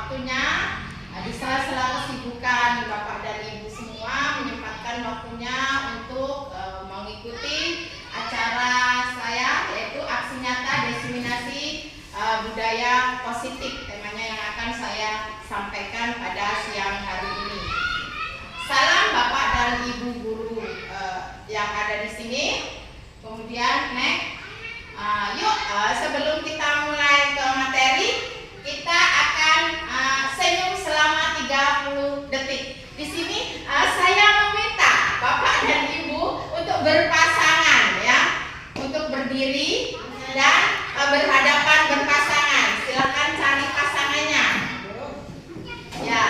waktunya di sela-sela kesibukan Bapak dan Ibu semua menyempatkan waktunya untuk mengikuti acara saya, yaitu aksi nyata diseminasi budaya positif, temanya yang akan saya sampaikan pada siang hari ini. Salam Bapak dan Ibu guru yang ada di sini. Kemudian sebelum kita mulai ke materi, kita akan senyum selama 30 detik. Di sini saya meminta Bapak dan Ibu untuk berpasangan, ya, untuk berdiri dan berhadapan berpasangan. Silakan cari pasangannya. Ya.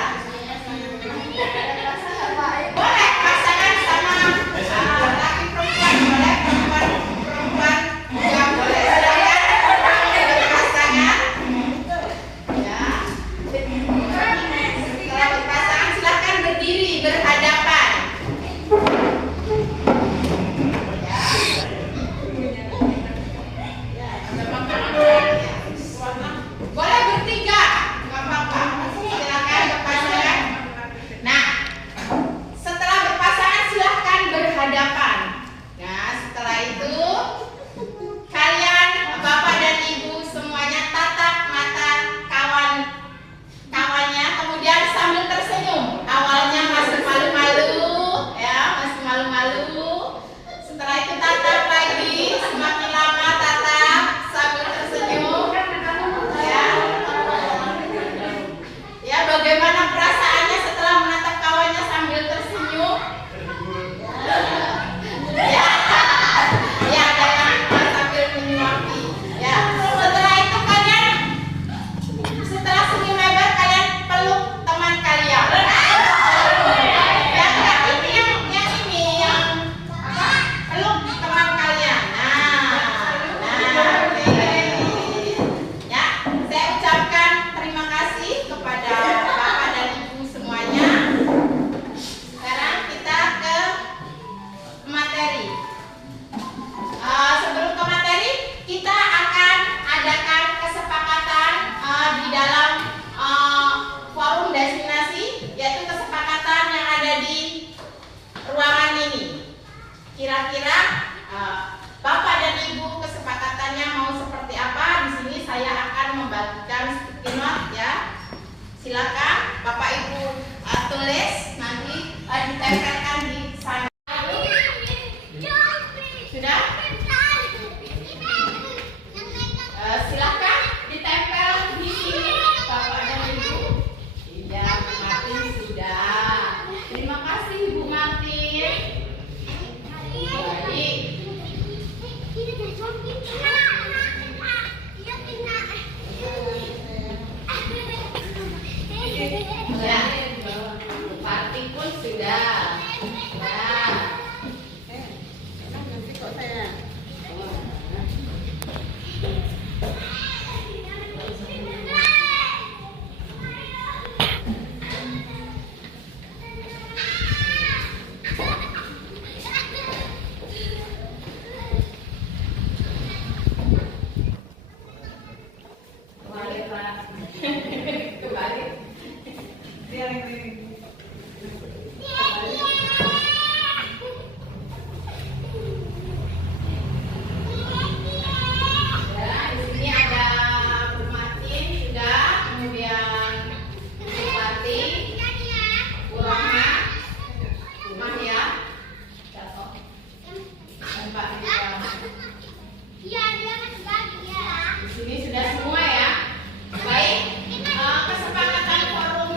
Boleh pasangan sama laki perempuan, boleh perempuan juga boleh. Silakan berpasangan. Ya. Setelah berpasangan silakan berdiri berhadapan. Boleh bertiga, nggak apa-apa. Silakan berpasangan. Nah, setelah berpasangan silakan berhadapan. Nah, setelah itu kalian Bapak dan Ibu semuanya tatap mata kawannya, kemudian sambil tersenyum. Awalnya masih malu-malu, ya, masih malu-malu. Setelah itu tatap lagi, semakin lama tatap sambil tersenyum. Ya, bagaimana perasaannya setelah menatap kawannya sambil tersenyum? Ya, ya, ada yang sambil menyuapi. Ya, setelah itu kalian, setelah senyum lebar kalian peluk teman kalian. Peluk teman kalian. Ya, saya ucapkan terima kasih kepada Bapak dan Ibu semuanya. Sekarang kita ke materi. Sebelum ke materi, kita akan adakan kesepakatan di dalam forum destinasi, yaitu kesepakatan yang ada di ruangan ini. Kira-kira Bapak dan Ibu kesepakatannya mau seperti apa? Di sini saya akan membagikan sticky note, ya. Silakan Bapak Ibu tulis, nanti ditempelkan di sana. Sudah? Silakan ditempel di sini Bapak dan Ibu. Iya, Bu Martin sudah. Terima kasih Ibu Martin. Baik. Ya, Martin pun sudah. Nah. Kembali. Kesepakatan forum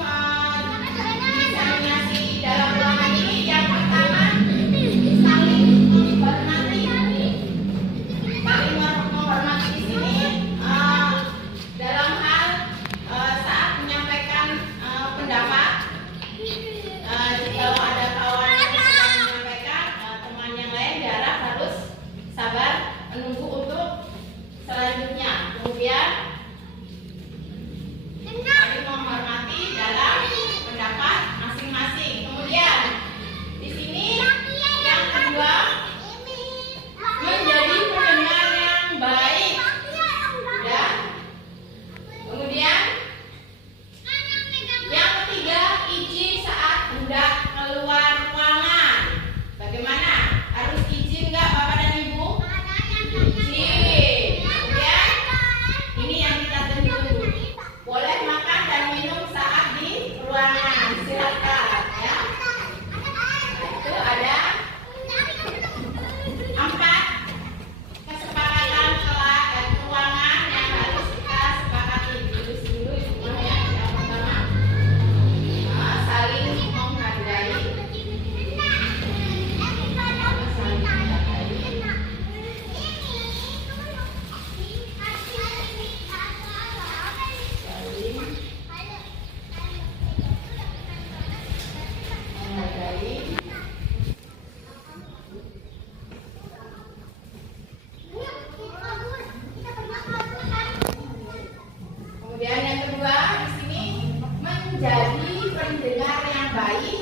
menjadi pendengar yang baik.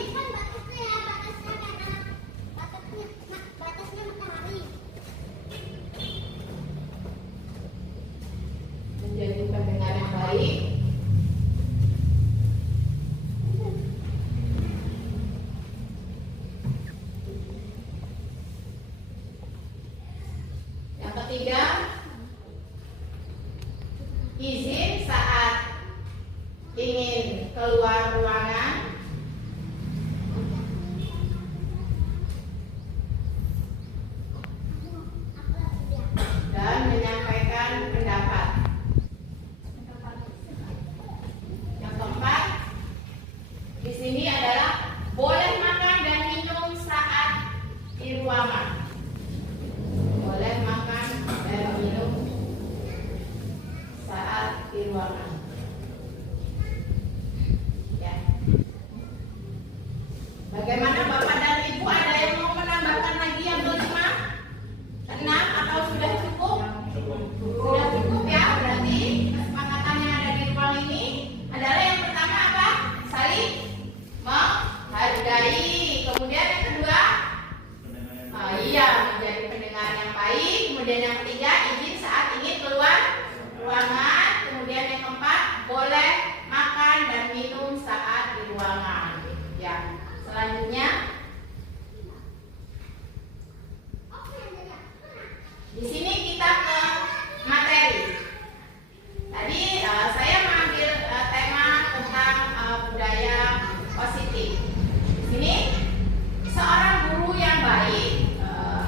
Menjadi pendengar yang baik. Yang ketiga, izin saat ingin keluar ruangan. Dan menyampaikan pendapat. Yang keempat, di sini adalah boleh makan dan minum saat di ruangan. Boleh makan dan minum saat di ruangan. Ya. Bagaimana Bapak dan Ibu, ada yang mau menambahkan lagi yang kelima, keenam, atau sudah cukup? Sudah cukup ya. Berarti kesepakatan yang ada di ruang ini adalah yang pertama apa? Saling menghargai. Kemudian yang kedua, iya, menjadi pendengar yang baik. Kemudian yang ketiga, izin saat ingin keluar ruangan. Kemudian yang keempat, boleh makan dan minum saat di ruangan. Ya, selanjutnya di sini kita ke materi. Tadi saya mengambil tema tentang budaya positif. Di sini seorang guru yang baik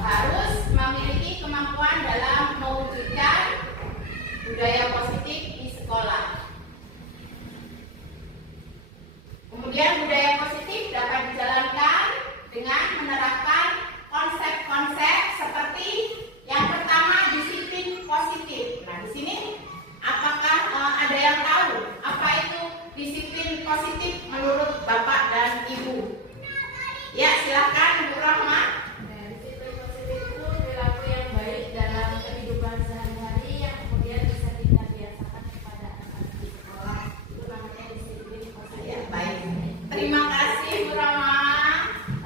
harus memiliki kemampuan dalam mewujudkan budaya positif di sekolah. Kemudian budaya positif dapat dijalankan dengan menerapkan konsep-konsep seperti yang pertama, disiplin positif. Nah, di sini apakah ada yang tahu apa itu disiplin positif menurut Bapak dan Ibu? Ya, silakan Bu Rahma. Disiplin positif itu perilaku yang baik dalam kehidupan sehari-hari yang kemudian bisa kita biasakan kepada anak di sekolah. Itu namanya disiplin positif. Ya, baik. Terima kasih Bu Rahma.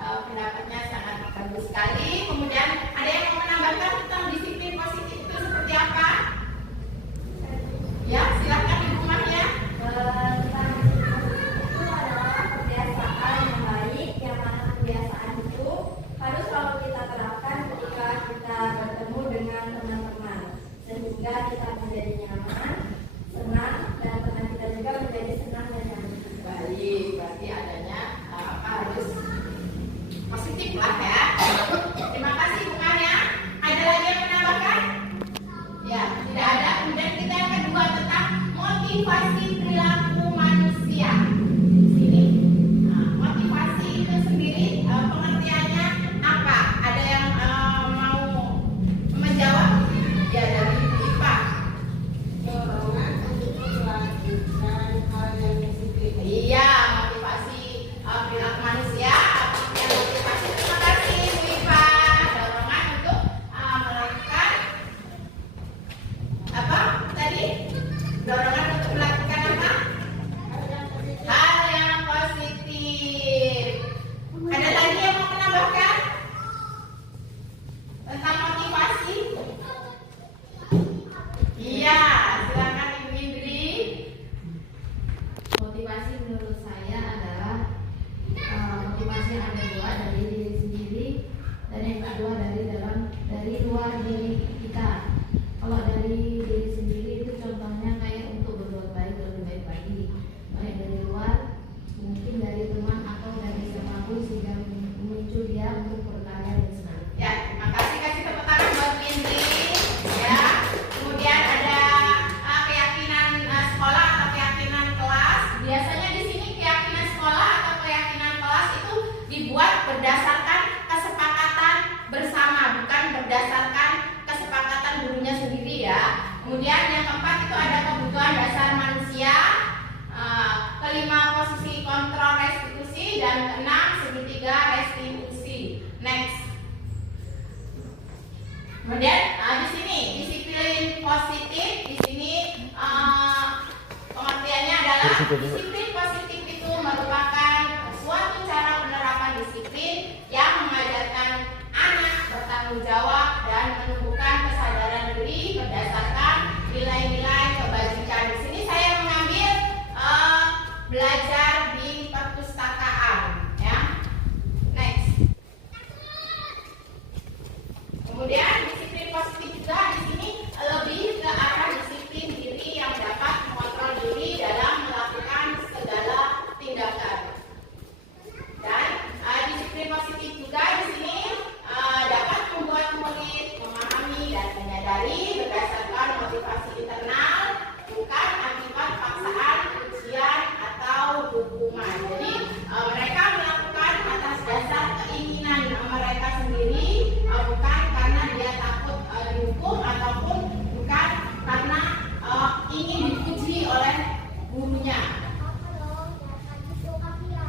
Pendapatnya sangat bagus sekali. Kemudian ada yang mau menambahkan tentang disiplin positif itu seperti apa? Ya, silakan Ibu Mahya. Tentang disiplin positif itu adalah kebiasaan yang baik, yang mana kebiasaan itu harus selalu kita terapkan ketika kita bertemu dengan teman-teman, sehingga kita menjadi nyaman, senang, dan teman kita juga menjadi senang dan nyaman. Baik, berarti adanya harus positif lah ya. Terima kasih Bu Mahya. Ada lagi yang menambahkan? Ya, tidak ada. Kemudian kita yang kedua tentang motivasi perilaku manusia. Di sini, motivasi itu sendiri pengertiannya apa? Ada yang mau menjawab? Ya, dari Ibu Ipa. Dorongan untuk melakukan hal yang positif. Iya, motivasi perilaku manusia. Yang motivasi, terima kasih Bu Ipa. Dorongan untuk melakukan apa tadi? Dorongan untuk melakukan apa? Hal yang positif. Ada lagi yang mau menambahkan tentang motivasi? Iya, silakan Ibu Indri. Motivasi menurut saya adalah motivasi yang ada dua, dari diri sendiri dan yang kedua dari luar diri kita. Kalau dari diri sendiri itu contohnya kayak untuk berbuat baik lebih baik lagi. Baik dari luar, mungkin dari teman atau dari siapapun sehingga memicu dia untuk berkarya dan senang. Ya, terima kasih. Kasih tepuk tangan buat Indri. Ya, kemudian ada keyakinan sekolah atau keyakinan kelas. Biasanya di sini keyakinan bertanggung jawab dan menumbuhkan kesadaran diri berdasarkan nilai-nilai kebajikan. Di sini saya mengambil belajar di perpustakaan, ya. Next. Kemudian disiplin positif juga di sini lebih ke arah disiplin diri yang dapat mengontrol diri dalam melakukan segala tindakan. Dan disiplin positif juga di sini dapat membuat murid memahami dan menyadari berdasarkan motivasi internal, bukan akibat paksaan, ujian atau hukuman. Jadi mereka melakukan atas dasar keinginan mereka sendiri, bukan karena dia takut dihukum ataupun bukan karena ingin dipuji oleh gurunya.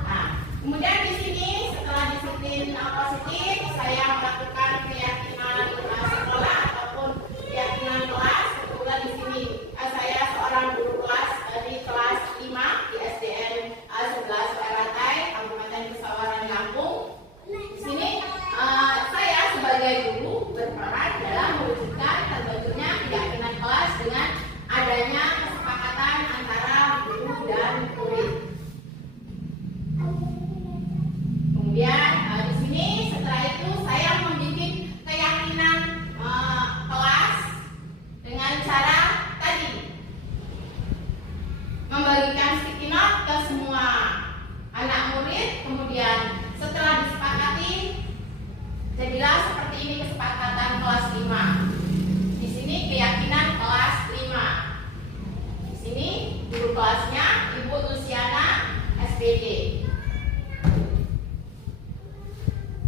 Nah, kemudian di sini setelah disiplin positif, saya melakukan keyakinan sekolah ataupun keyakinan kelas. Kebetulan di sini saya seorang guru kelas di kelas 5 di SDN 11 Paratai, Kabupaten Pesawaran, Lampung. Di sini saya sebagai guru berperan dalam mewujudkan terbentuknya keyakinan kelas dengan adanya kesepakatan antara guru dan murid. Kemudian di sini setelah itu saya membuat keyakinan kelas dengan cara tadi membagikan sticky note ke semua anak murid. Kemudian setelah disepakati, jadilah seperti ini kesepakatan kelas 5. Di sini keyakinan kelas 5. Di sini guru kelasnya Ibu Luciana SPD.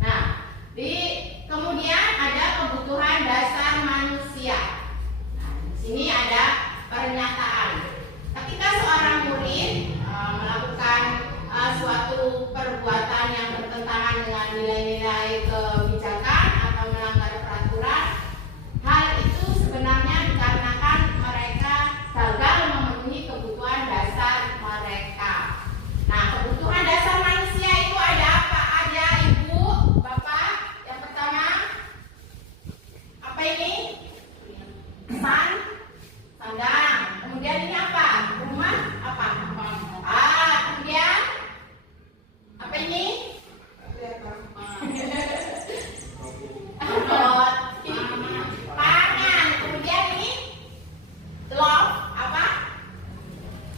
Nah, kemudian ada kebutuhan dasar manusia. Nah, di sini ada pernyataan. Ketika seorang murid melakukan suatu perbuatan yang bertentangan dengan nilai-nilai kebijakan atau melanggar peraturan, hal itu sebenarnya dikarenakan mereka gagal memenuhi kebutuhan dasar mereka. Nah, kebutuhan dasar manusia itu ada apa aja, Ibu, Bapak? Yang pertama, apa ini? Sandang. Kemudian ini apa? Rumah apa? Kemudian apa ini? Pangan. Kemudian ini love apa?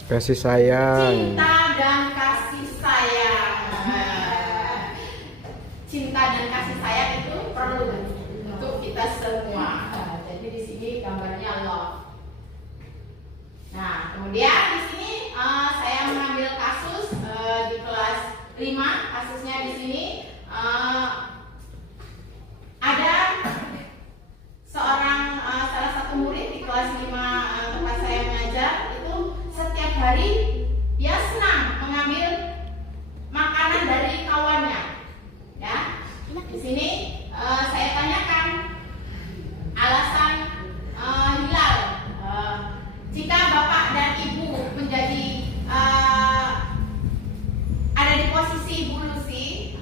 Kasih sayang. Cinta dan kasih sayang. Cinta dan kasih sayang itu perlu untuk kita semua. Jadi di sini gambarnya love. Nah, kemudian di sini saya mengambil kasus di kelas 5. Kasusnya di sini ada seorang salah satu murid di kelas 5 tempat saya mengajar itu setiap hari dia senang mengambil makanan dari kawannya. Ya, di sini saya tanyakan alasan Hilal. Jika Bapak dan Ibu menjadi ada di posisi Ibu Lucy,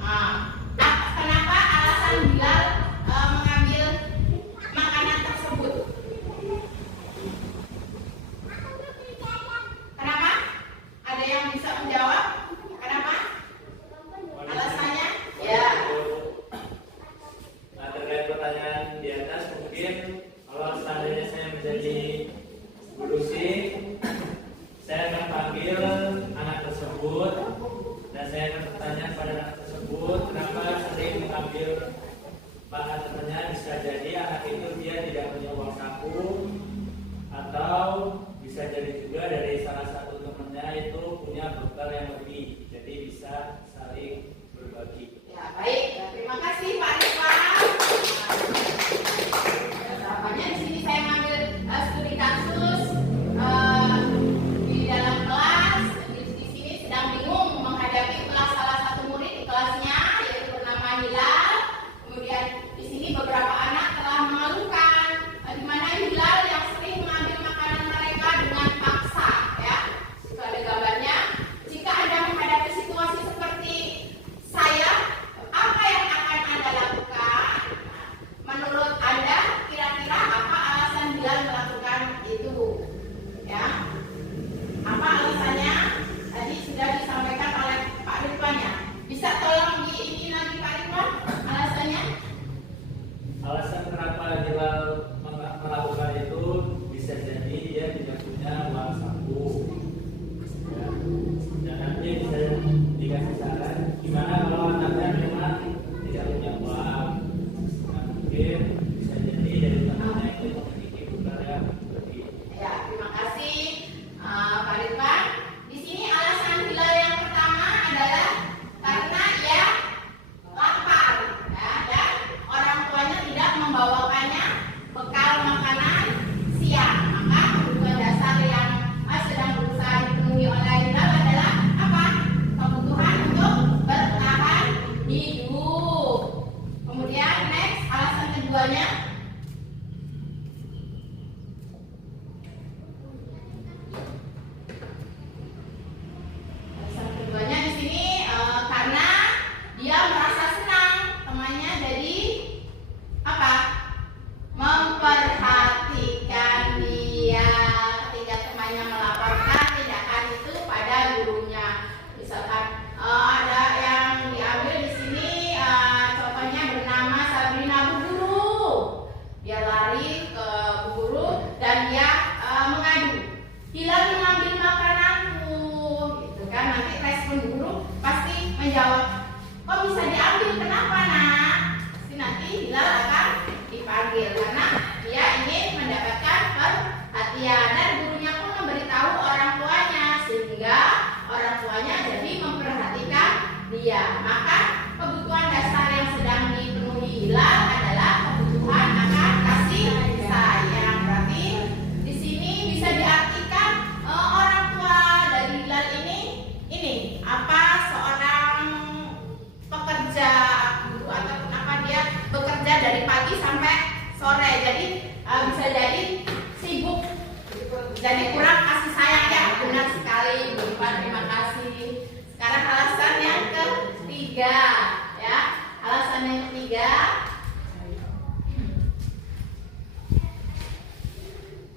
kenapa alasan Hilal mengambil makanan tersebut? Kenapa? Ada yang bisa menjawab? Kenapa? Alasannya? Ya. Nah, terkait pertanyaan di atas, mungkin kalau seandainya saya menjadi guru sih, saya akan panggil anak tersebut dan saya akan bertanya kepada anak tersebut kenapa sering mengambil bahan temannya. Bisa jadi anak itu dia tidak punya uang saku, atau bisa jadi juga dari salah satu temannya itu punya bekal yang lebih, jadi bisa saling berbagi. Ya, baik. Terima kasih Pak Rifan. Harapannya di sini saya mengambil studi kasus di dalam kelas. Di sini sedang bingung menghadapi kelas salah satu murid di kelasnya yaitu bernama Hilal. Kemudian di sini beberapa anak telah mengeluhkan di mana Hilal yang sering mengambil makanan mereka dengan paksa. Ya, itu ada gambarnya. Jika Anda menghadapi dia. Maka kebutuhan dasar yang sedang dipenuhi hilal adalah kebutuhan akan kasih sayang. Berarti di sini bisa diartikan orang tua dari hilal ini apa, seorang pekerja ataupun apa, dia bekerja dari pagi sampai sore. Jadi bisa jadi sibuk, jadi kurang kasih sayang ya. Benar sekali Bu Ipa, terima kasih. Sekarang alasan yang ketiga ya. Alasan yang ketiga.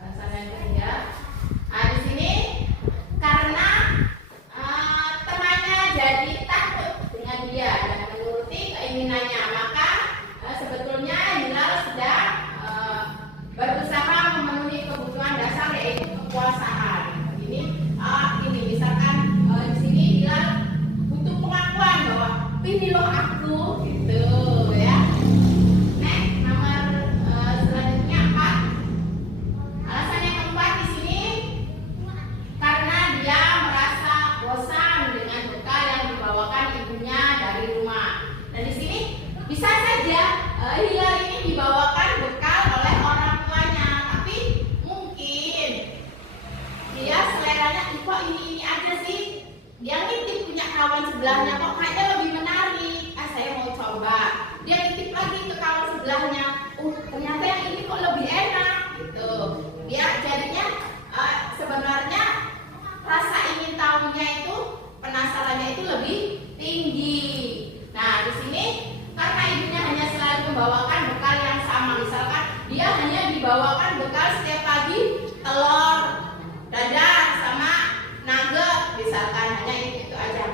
Alasan yang ketiga. Nah, di sini karena temannya jadi takut dengan dia dan menuruti keinginannya, maka sebetulnya hilal sedang berusaha memenuhi kebutuhan dasar, yaitu kekuasaan. Ini misalkan di sini hilal butuh pengakuan bahwa ini loh aku, gitu ya. Next, nomor selanjutnya 4. Alasan yang keempat di sini karena dia merasa bosan dengan bekal yang dibawakan ibunya dari rumah. Dan di sini bisa saja hilal ini dibawakan bekal oleh orang tuanya, tapi mungkin dia seleranya kok ini aja sih. Dia ngintip punya kawan sebelahnya, kok kayaknya lebih menarik. Saya mau coba. Dia ngintip lagi ke kawan sebelahnya, ternyata yang ini kok lebih enak, gitu. Dia jadinya sebenarnya rasa ingin tahunya itu, penasarannya itu lebih tinggi. Nah, di sini karena ibunya hanya selalu membawakan bekal yang sama, misalkan dia hanya dibawakan bekal setiap pagi telur dadar sama nugget, misalkan hanya itu aja.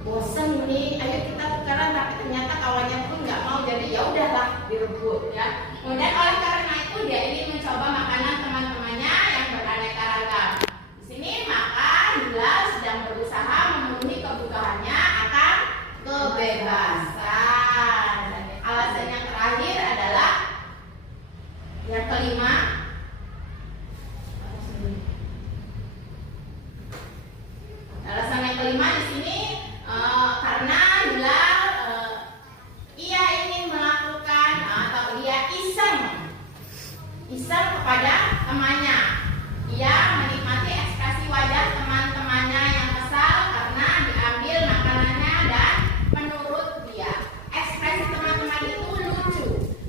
Bosen nih, ayo kita tukaran, tapi ternyata kawannya pun nggak mau, jadi ya udahlah direbut ya. Kemudian oleh karena itu dia ingin mencoba makanan teman-temannya yang beraneka ragam. Di sini maka hilal sedang berusaha memenuhi kebutuhannya akan kebebasan. Dan alasan yang terakhir adalah yang kelima. Alasan yang kelima di sini karena hilal ia ingin melakukan atau ia iseng kepada temannya. Ia menikmati ekspresi wajah teman-temannya yang kesal karena diambil makanannya, dan menurut dia ekspresi teman-teman itu lucu.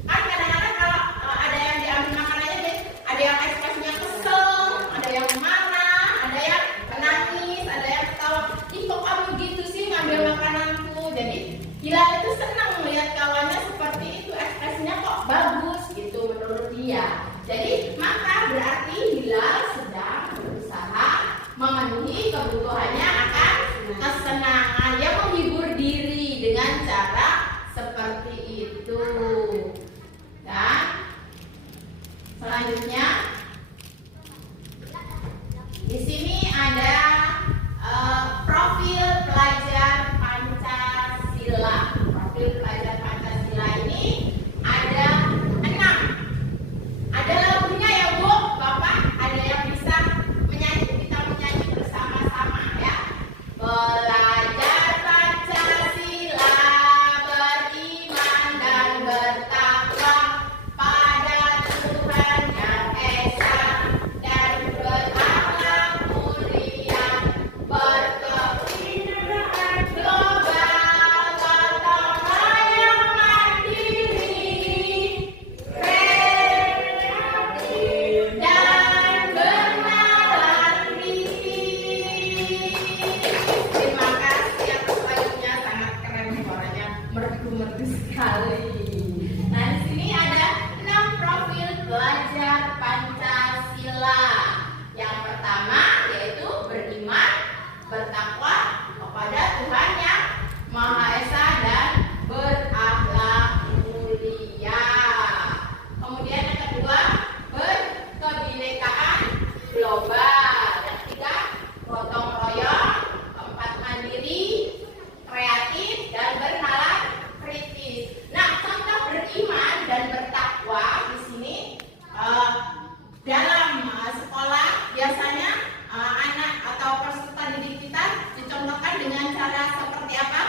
Kan kadang-kadang kalau ada yang diambil makanannya, ada yang ekspresinya kesel, ada yang marah, ada yang menangis, ada yang ketawa. Ih, kok kamu gitu sih ngambil makananku? Jadi hilal itu senang melihat kawannya seperti itu, ekspresinya kok bagus gitu menurut dia. Jadi maka berarti hilal sedang berusaha memenuhi kebutuhannya akan kesenangan. Dia menghibur diri dengan cara seperti itu. Dan selanjutnya di sini ada profil pelajar Pancasila. Profil pelajar Pancasila ini ada 6. Ada lagunya ya Bu, Bapak. Ada yang bisa menyanyi, kita menyanyi bersama-sama ya. Belajar Pancasila, beriman dan bertakwa pada Tuhan yang esa, dan berakhlak mulia, berkebudayaan global, gotong royong mandiri, kreatif dan bernalar kritis. Terima kasih atas lagunya, sangat keren, suaranya merdu-merdu sekali. Nah, di sini ada 6 profil pelajar Pancasila. Yang pertama yaitu beriman, bertakwa kepada Tuhan yang Maha Esa, dan berakhlak mulia. Kemudian yang kedua, berkebinekaan global. Yang ketiga, gotong royong. Keempat, mandiri, kreatif, dan bernalar kritis. Nah, contoh beriman dan bertakwa di sini dalam sekolah biasanya anak atau peserta didik kita dicontohkan dengan cara seperti apa?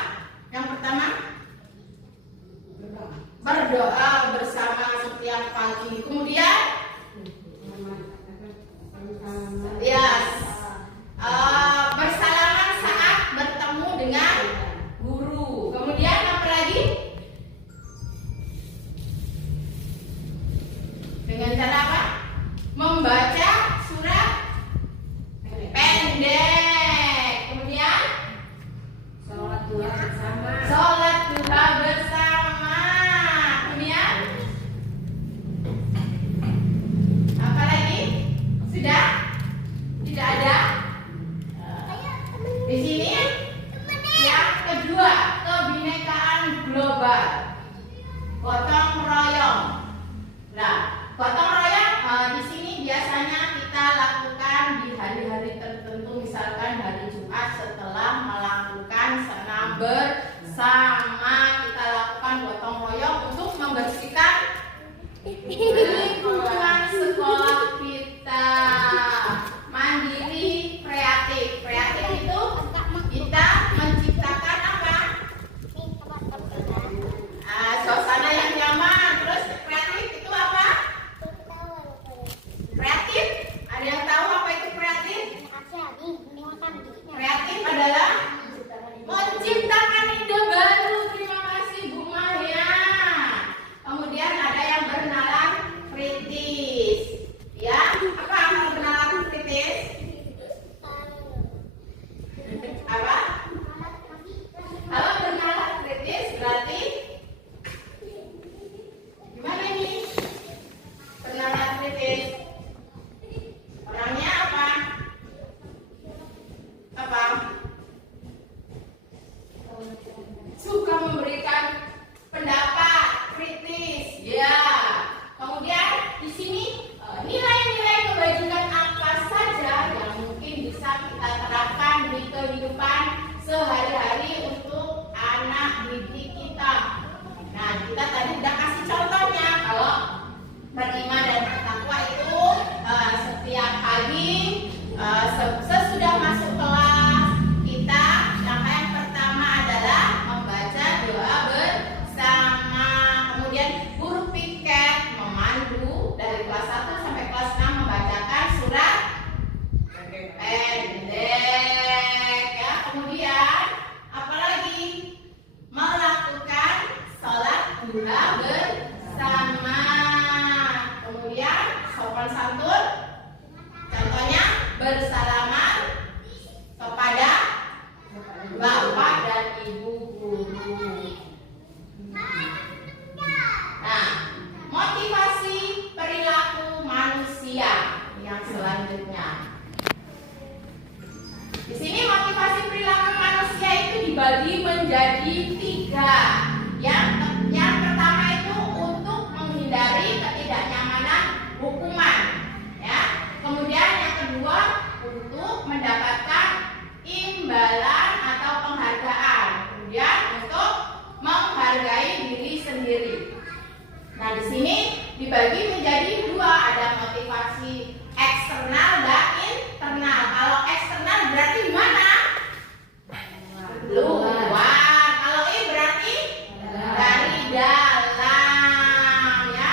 bersama kita lakukan gotong royong untuk membersihkan lingkungan sekolah kita. Mandiri, kreatif. Kreatif itu kita menciptakan apa? Suasana yang nyaman. Terus kreatif itu apa? Kreatif? Ada yang tahu apa itu kreatif? Kreatif adalah menciptakan ide baru. Terima kasih Bu Maya. Kemudian ada yang bernalar kritis. Ya, apa bernalar kritis? Apa? Kalau bernalar kritis berarti gimana ini? Bernalar kritis. Orangnya apa? Apa? Suka memberikan pendapat kritis, ya. Kemudian di sini nilai-nilai kebajikan apa saja yang mungkin bisa kita terapkan di kehidupan sehari-hari untuk anak didik kita. Nah, kita tadi udah kasih contohnya kalau beriman dan bertakwa itu setiap pagi sesudah masuk kelas kita yang pertama adalah membaca doa bersama. Kemudian guru piket memandu dari kelas 1 sampai kelas 6 membacakan surat pendek ya. Kemudian apalagi melakukan sholat duha bersama. Kemudian sopan santun, contohnya bersalaman kepada bapak dan ibu guru. Nah, motivasi perilaku manusia yang selanjutnya. Di sini motivasi perilaku manusia itu dibagi menjadi 3. Yang pertama itu untuk menghindari ketidaknyamanan hukuman, ya. Kemudian yang kedua untuk mendapatkan imbalan atau penghargaan. Kemudian untuk menghargai diri sendiri. Nah, di sini dibagi menjadi 2, ada motivasi eksternal dan internal. Kalau eksternal berarti di mana? Luar. Kalau ini berarti dari dalam, ya.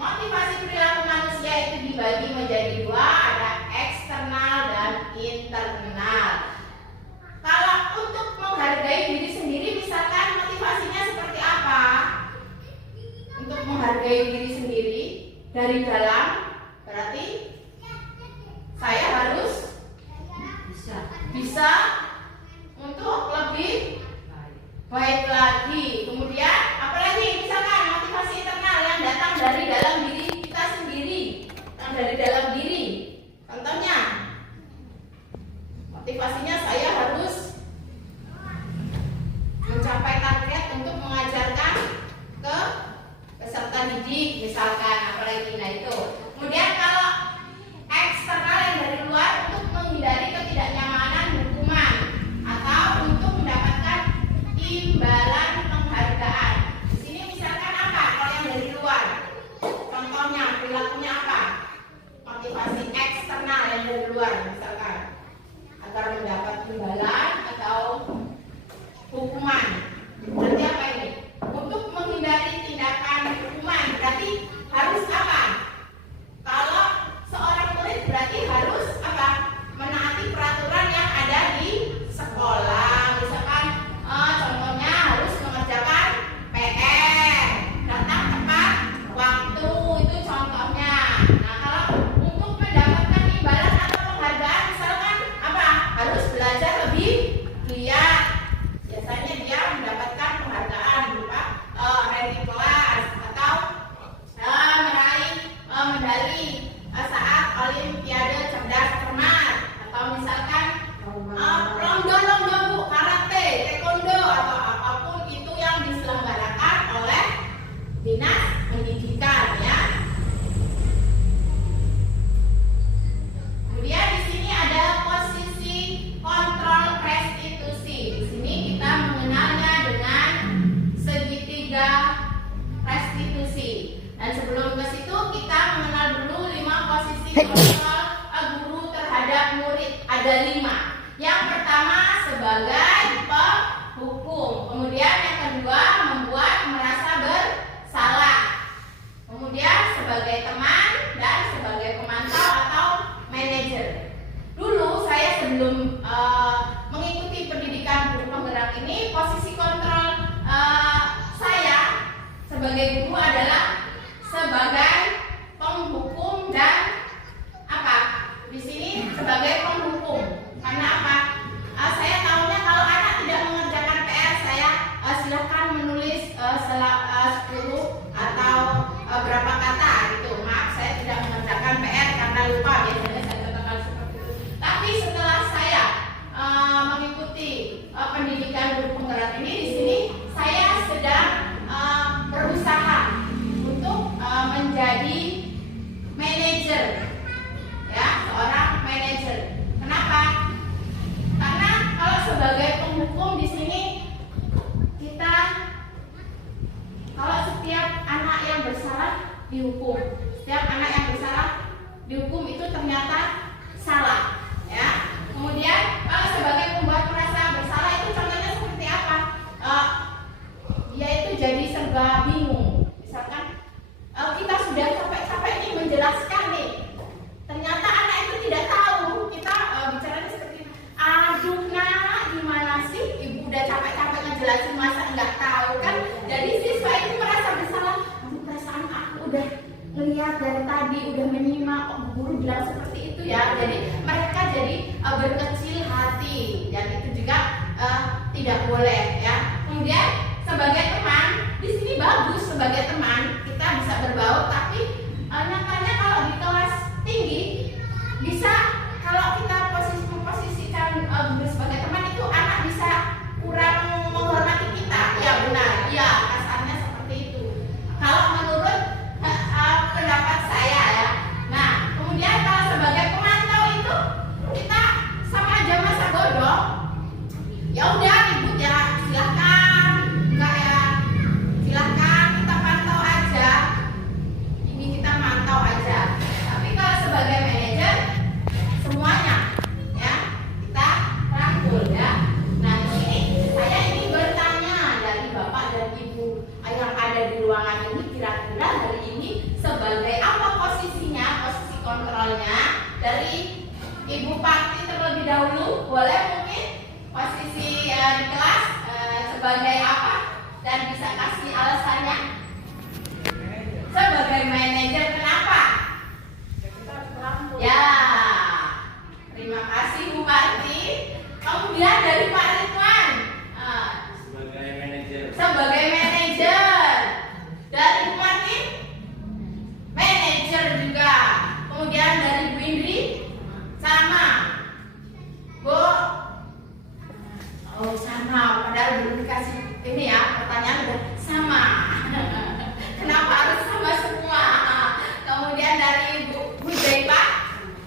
Motivasi perilaku manusia itu dibagi menjadi 2, ada eksternal dan internal. Kalau untuk menghargai diri sendiri, misalkan motivasinya seperti apa? Untuk menghargai diri sendiri dari dalam, berarti saya harus bisa untuk lebih baik lagi. Kemudian apalagi misalkan motivasi internal yang datang dari dalam diri kita sendiri, yang dari dalam diri. Contohnya motivasinya saya harus mencapai target untuk mengajarkan ke peserta didik misalkan, apalagi. Nah, itu kontrol guru terhadap murid ada 5. Yang pertama sebagai penghukum, kemudian yang kedua membuat merasa bersalah, kemudian sebagai teman dan sebagai pemantau atau manajer. Dulu saya sebelum mengikuti pendidikan guru penggerak ini, posisi kontrol saya sebagai guru adalah sebagai penghukum dan apa? Di sini sebagai penghukum. Karena apa? Saya tahunya kalau anak tidak mengerjakan PR, saya silakan menulis 10 atau berapa kata gitu. Maaf, saya tidak mengerjakan PR karena lupa, biasanya saya katakan seperti itu. Tapi setelah saya mengikuti pendidikan guru penggerak ini, di sini saya sedang berusaha untuk menjadi manajer, ya, seorang manajer. Kenapa? Karena kalau sebagai penghukum di sini kita, kalau setiap anak yang bersalah dihukum, setiap anak yang bersalah dihukum itu ternyata salah, ya. Kemudian kalau sebagai pembuat merasa bersalah itu contohnya seperti apa? Dia itu jadi serba bingung. Misalkan kita sudah capek-capek nih menjelaskan nih, ternyata anak itu tidak tahu. Kita bicaranya seperti, aduh nak, gimana sih, ibu udah capek-capek ngejelasin masa nggak tahu kan? Jadi siswa itu merasa bersalah. Perasaan aku udah ngelihat dari tadi, udah menyimak, kok guru bilang seperti itu ya. Jadi mereka jadi berkecil hati, dan itu juga tidak boleh, ya. Kemudian sebagai teman, di sini bagus sebagai teman kita bisa berbaur, tapi nyatanya kalau di kelas tinggi bisa, kalau kita memposisikan guru sebagai teman itu anak bisa kurang menghormati kita. Ya benar, ya kasarnya seperti itu. Kalau menurut pendapat saya, ya. Nah, kemudian kalau sebagai pemantau itu kita sama aja masa bodoh. Ya udah ribut ya, silahkan. Enggak ya, silahkan kita pantau aja. Ini kita mantau aja. Tapi kalau sebagai manajer semuanya, ya, kita rangkul, ya. Nah, ini saya ingin bertanya dari Bapak dan Ibu yang ada di ruangan ini, kira-kira hari ini sebagai apa posisinya, posisi kontrolnya dari Ibu Parti terlebih dahulu, boleh mungkin posisi di kelas sebagai apa dan bisa kasih alasannya? Sebagai manajer, kenapa? Ya, terima kasih Bu Parti. Kemudian dari Pak Ridwan, Sebagai manajer. sebagai manajer. Dari Bu Parti, manajer juga. Kemudian dari Bu Indri, sama. Bu, oh sama, padahal belum dikasih ini ya, pertanyaan udah sama. Kenapa harus sama semua? Kemudian dari Bu Zaifa,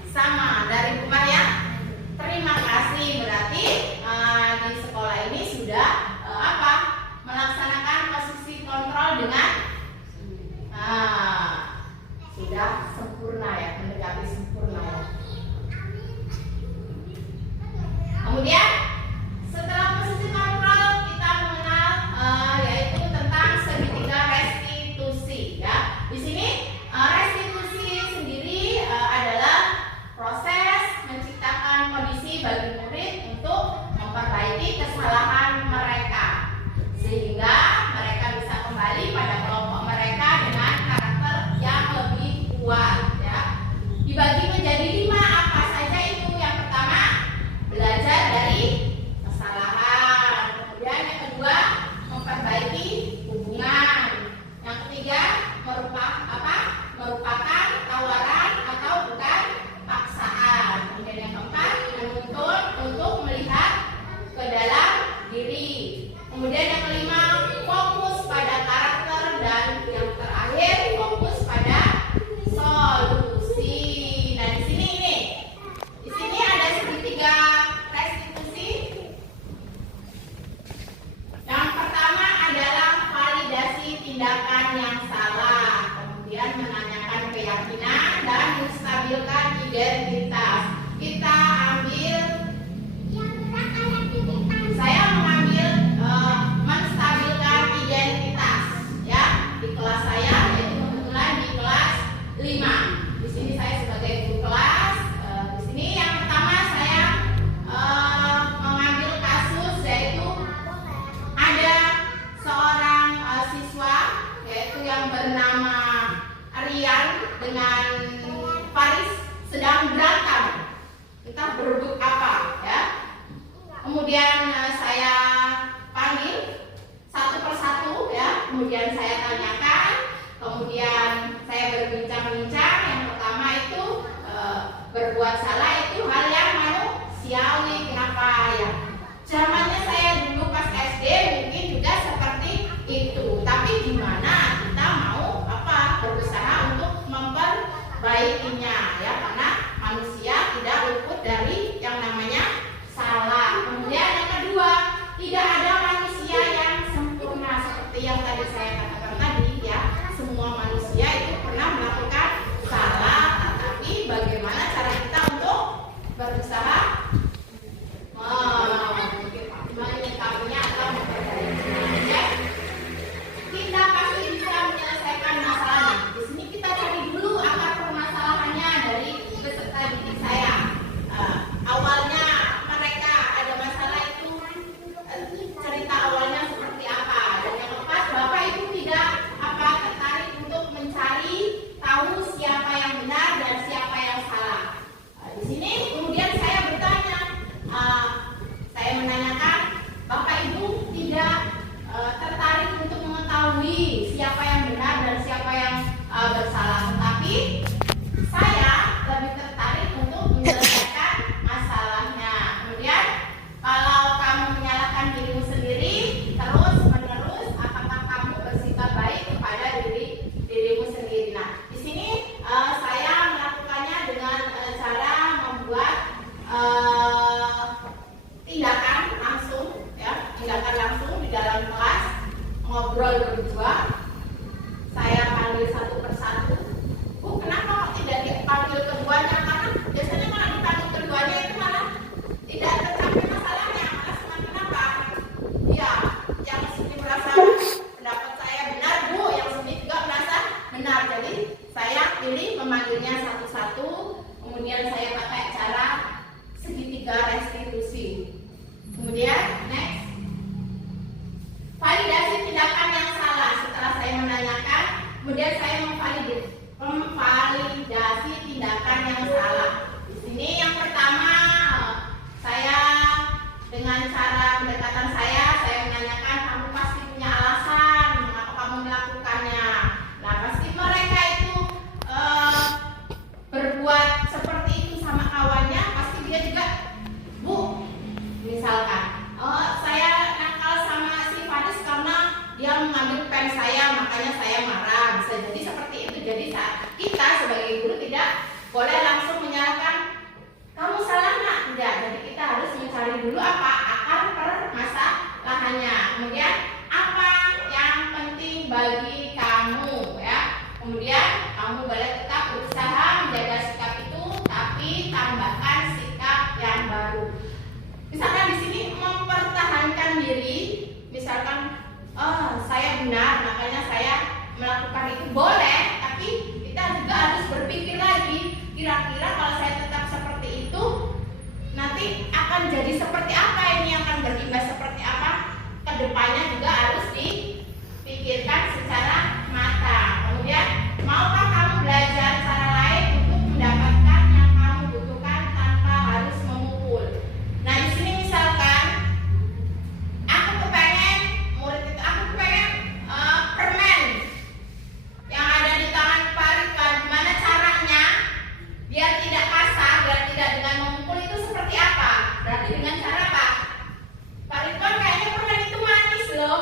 sama. Dari Bu Maria, terima kasih. Berarti di sekolah ini sudah melaksanakan posisi kontrol dengan sudah sempurna, ya, mendekati sempurna, ya. Kemudian setelah posisi kontrol kita mengenal yaitu tentang segitiga restitusi, ya. Di sini restitusi sendiri adalah proses menciptakan kondisi bagi murid untuk memperbaiki kesalahan mereka sehingga mereka bisa kembali pada kelompok mereka dengan karakter yang lebih kuat, ya. Dibagi menjadi 5, apa saja itu? Yang pertama, belajar dari kesalahan. Kemudian yang kedua, memperbaiki hubungan. Yang ketiga, merupakan tawaran atau bukan paksaan. Kemudian yang keempat, menuntun untuk melihat ke dalam diri. Kemudian yang kelima, fokus pada karakter, dan yang terakhir fokus pada solusi. Nah, di sini ada segitiga restitusi. Yang pertama adalah validasi tindakan yang salah, kemudian menanyakan keyakinan dan stabilitas menstabilkan identitas. Kita ambil, saya mengambil menstabilkan identitas ya di kelas saya, yaitu kebetulan di kelas 5. Di sini saya sebagai guru kelas. Di sini yang pertama saya mengambil kasus, yaitu ada seorang siswa yaitu yang bernama Rian dengan Faris sedang berantem, entah berebut apa ya. Kemudian saya panggil satu persatu ya, kemudian saya tanyakan, kemudian saya berbincang-bincang. Yang pertama itu berbuat salah itu hal yang manusiawi. Kenapa ya? Zamannya saya dulu pas SD mungkin juga seperti itu. Tapi gimana kita mau berusaha untuk memperbaikinya ya, karena manusia tidak luput dari yang namanya salah. Kemudian yang kedua, tidak ada manusia yang sempurna seperti yang tadi saya katakan tadi ya. Semua manusia itu pernah melakukan salah, tetapi bagaimana cara kita untuk berusaha menyikapinya atau memperbaikinya ya. Kita pasti bisa menyelesaikan masalahnya. Di sini kita cari dulu akar permasalahannya dari peserta didik saya. Awalnya mereka ada masalah itu, cerita awalnya seperti apa. Dan yang lepas Bapak itu tidak tertarik untuk mencari tahu siapa yang benar dan siapa yang salah. Di sini kemudian saya bertanya, saya menanyakan, Bapak Ibu tidak tertarik untuk mengetahui siapa yang benar dan siapa yang bersalah, tetapi saya lebih tertarik untuk menyelesaikan masalahnya. Kemudian kalau kamu menyalahkan dirimu sendiri terus menerus, apakah kamu bersikap baik kepada dirimu sendiri? Nah, di sini saya melakukannya dengan cara membuat tindakan langsung di dalam kelas, ngobrol berdua. Saya panggil satu persatu. Bu, kenapa kok tidak dipanggil keduanya? Karena biasanya kalau dipanggil keduanya itu malah tidak tercapai masalahnya, malah semakin apa? Ya, yang sini merasa pendapat saya benar, Bu, yang sini juga merasa benar. Jadi saya pilih memanggilnya satu-satu. Kemudian saya pakai cara segitiga restitusi. Kemudian next, validasi tindakan yang salah. Setelah saya menanyakan, kemudian saya memvalidasi tindakan yang salah. Di sini yang pertama, saya dengan cara pendekatan saya menanyakan, kamu pasti punya alasan mengapa kamu melakukannya. Nah, pasti mereka itu berbuat seperti itu sama kawannya, pasti dia juga, Bu, misalkan saya nakal sama si Faris karena dia mengambil pen saya, makanya saya marah. Bisa jadi seperti itu. Jadi kita sebagai guru tidak boleh langsung menyalahkan, kamu salah nak, tidak. Jadi kita harus mencari dulu apa akar permasalahannya. Kemudian apa yang penting bagi kamu ya. Kemudian kamu boleh tetap berusaha menjaga sikap itu, tapi tambahkan sikap yang baru. Misalkan di sini mempertahankan diri, misalkan saya benar, makanya saya melakukan itu, boleh, tapi kita juga harus berpikir lagi, kira-kira kalau saya tetap seperti itu, nanti akan jadi seperti apa, ini akan berimbas seperti apa, kedepannya juga harus dipikirkan secara matang. Kemudian, maukah kamu belajar cara lain untuk mendapatkan yang kamu butuhkan tanpa harus memukul? Nah, di sini misalkan aku kepengen permen yang ada di tangan Pak Ridwan. Gimana caranya biar tidak kasar, biar tidak dengan memukul, itu seperti apa? Berarti dengan cara apa? Pak Ridwan, kayaknya permen itu manis loh.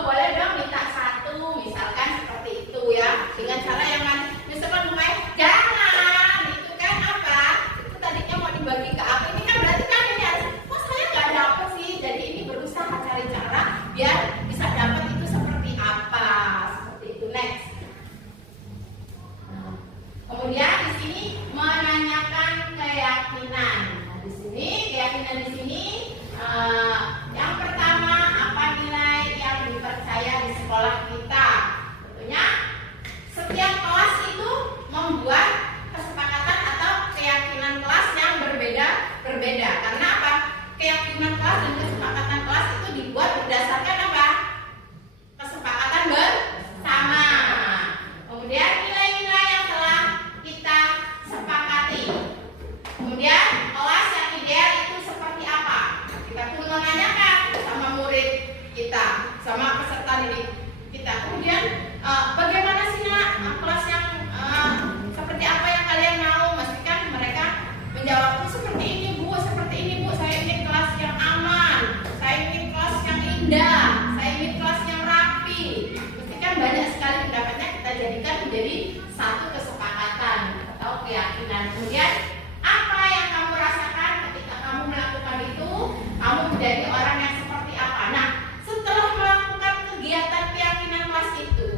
banyak sekali pendapatnya kita jadikan menjadi satu kesepakatan atau keyakinan. Kemudian apa yang kamu rasakan ketika kamu melakukan itu? Kamu menjadi orang yang seperti apa? Nah, setelah melakukan kegiatan keyakinan kelas itu,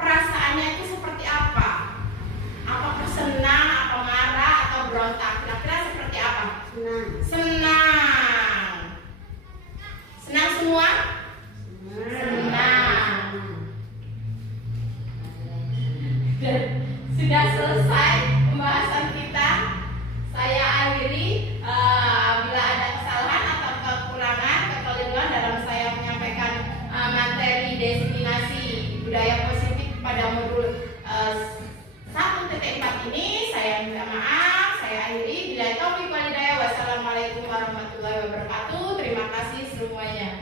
perasaannya itu seperti apa? Apakah senang, apa marah, atau berontak? Kira-kira seperti apa? Senang. Senang semua? Senang. Dan sudah selesai pembahasan kita. Saya akhiri. Bila ada kesalahan atau kekurangan, kekeliruan dalam saya menyampaikan materi destinasi budaya positif pada modul 1.4 ini, saya minta maaf. Saya akhiri. Bila taufiq wal hidayah. Wassalamualaikum warahmatullahi wabarakatuh. Terima kasih semuanya.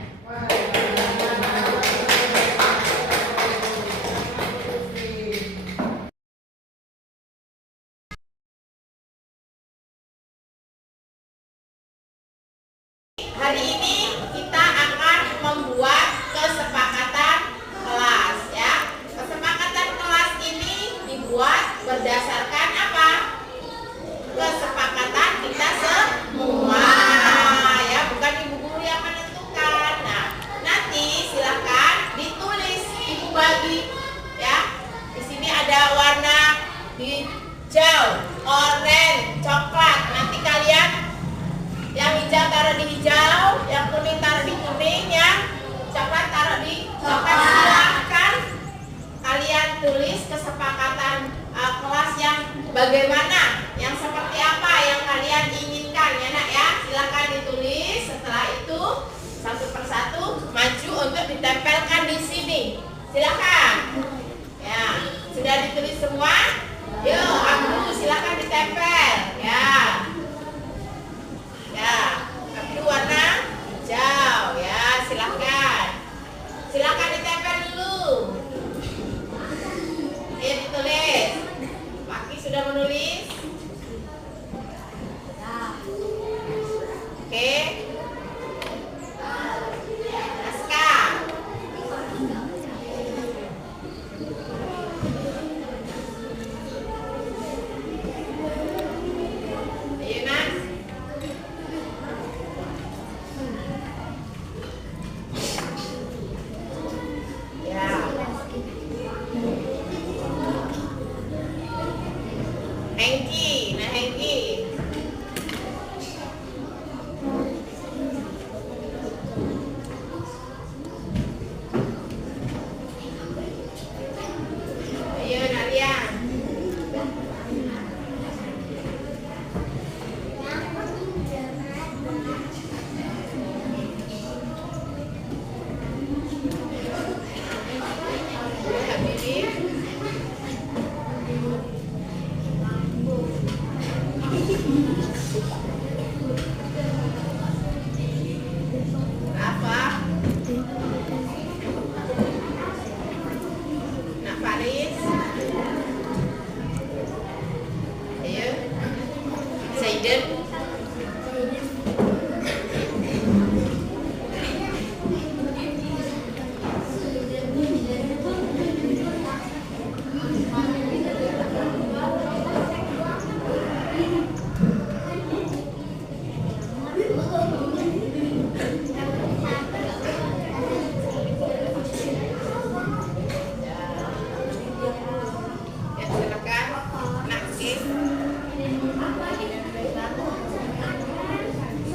Hari ini kita akan membuat kesepakatan kelas ya. Kesepakatan kelas ini dibuat berdasarkan apa? Kesepakatan kita semua ya, bukan ibu guru yang menentukan. Nah, nanti silakan ditulis, ibu bagi ya. Di sini ada warna hijau, oranye, coklat. Nanti kalian yang hijau taruh di hijau, yang kuning taruh di kuning, yang coklat taruh di coklat. Silahkan kalian tulis kesepakatan kelas yang bagaimana, yang seperti apa yang kalian inginkan ya nak ya. Silahkan ditulis. Setelah itu satu persatu maju untuk ditempelkan di sini. Silahkan. Ya, sudah ditulis semua? Yuk, aku silahkan ditempel ya. Ya, tapi warna hijau ya, silahkan. Silahkan ditempel dulu. Ayo ditulis. Paki sudah menulis? Oke. Naskah. Ayo Nas. Ya. Hengki, nah Hengki. Ayo Nalian. Habibie. Apa? Nak Faris? Ayo. Zaiden. Ya silakan. Nak Kim.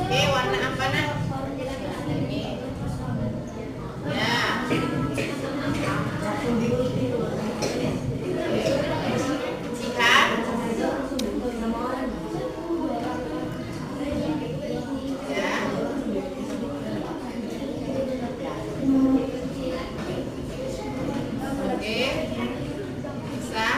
Oke, warna apa nak? Ini. Ya. Jihad. Ya. Oke. Bisa.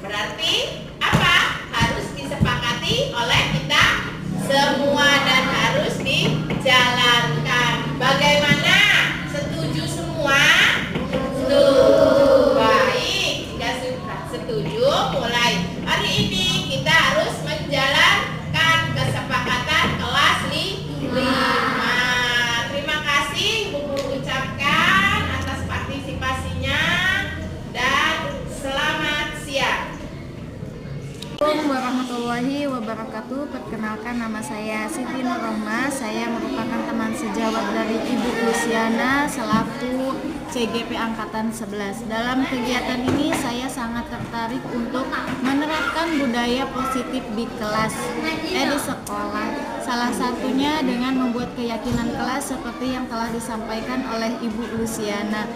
berarti apa? Harus disepakati oleh kita semua dan harus dijalankan. Bagaimana? Setuju semua? Setuju. Baik, jika sudah setuju, mulai hari ini kita harus menjalankan kesepakatan kelas 5. Terima kasih Bu Guru ucapkan atas partisipasinya dan selamat siang. Assalamualaikum warahmatullahi wabarakatuh. Perkenalkan, nama saya Siti Nurrohmah. Saya merupakan teman sejawat dari Ibu Luciana selaku CGP Angkatan 11. Dalam kegiatan ini saya sangat tertarik untuk menerapkan budaya positif di kelas, di sekolah. Salah satunya dengan membuat keyakinan kelas seperti yang telah disampaikan oleh Ibu Luciana.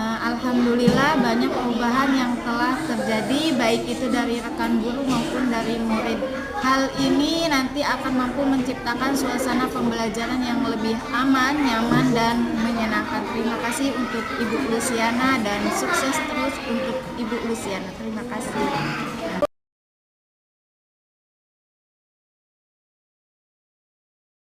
Alhamdulillah banyak perubahan yang telah terjadi, baik itu dari rekan guru maupun dari murid. Hal ini nanti akan mampu menciptakan suasana pembelajaran yang lebih aman, nyaman, dan menyenangkan. Terima kasih untuk Ibu Luciana dan sukses terus untuk Ibu Luciana. Terima kasih.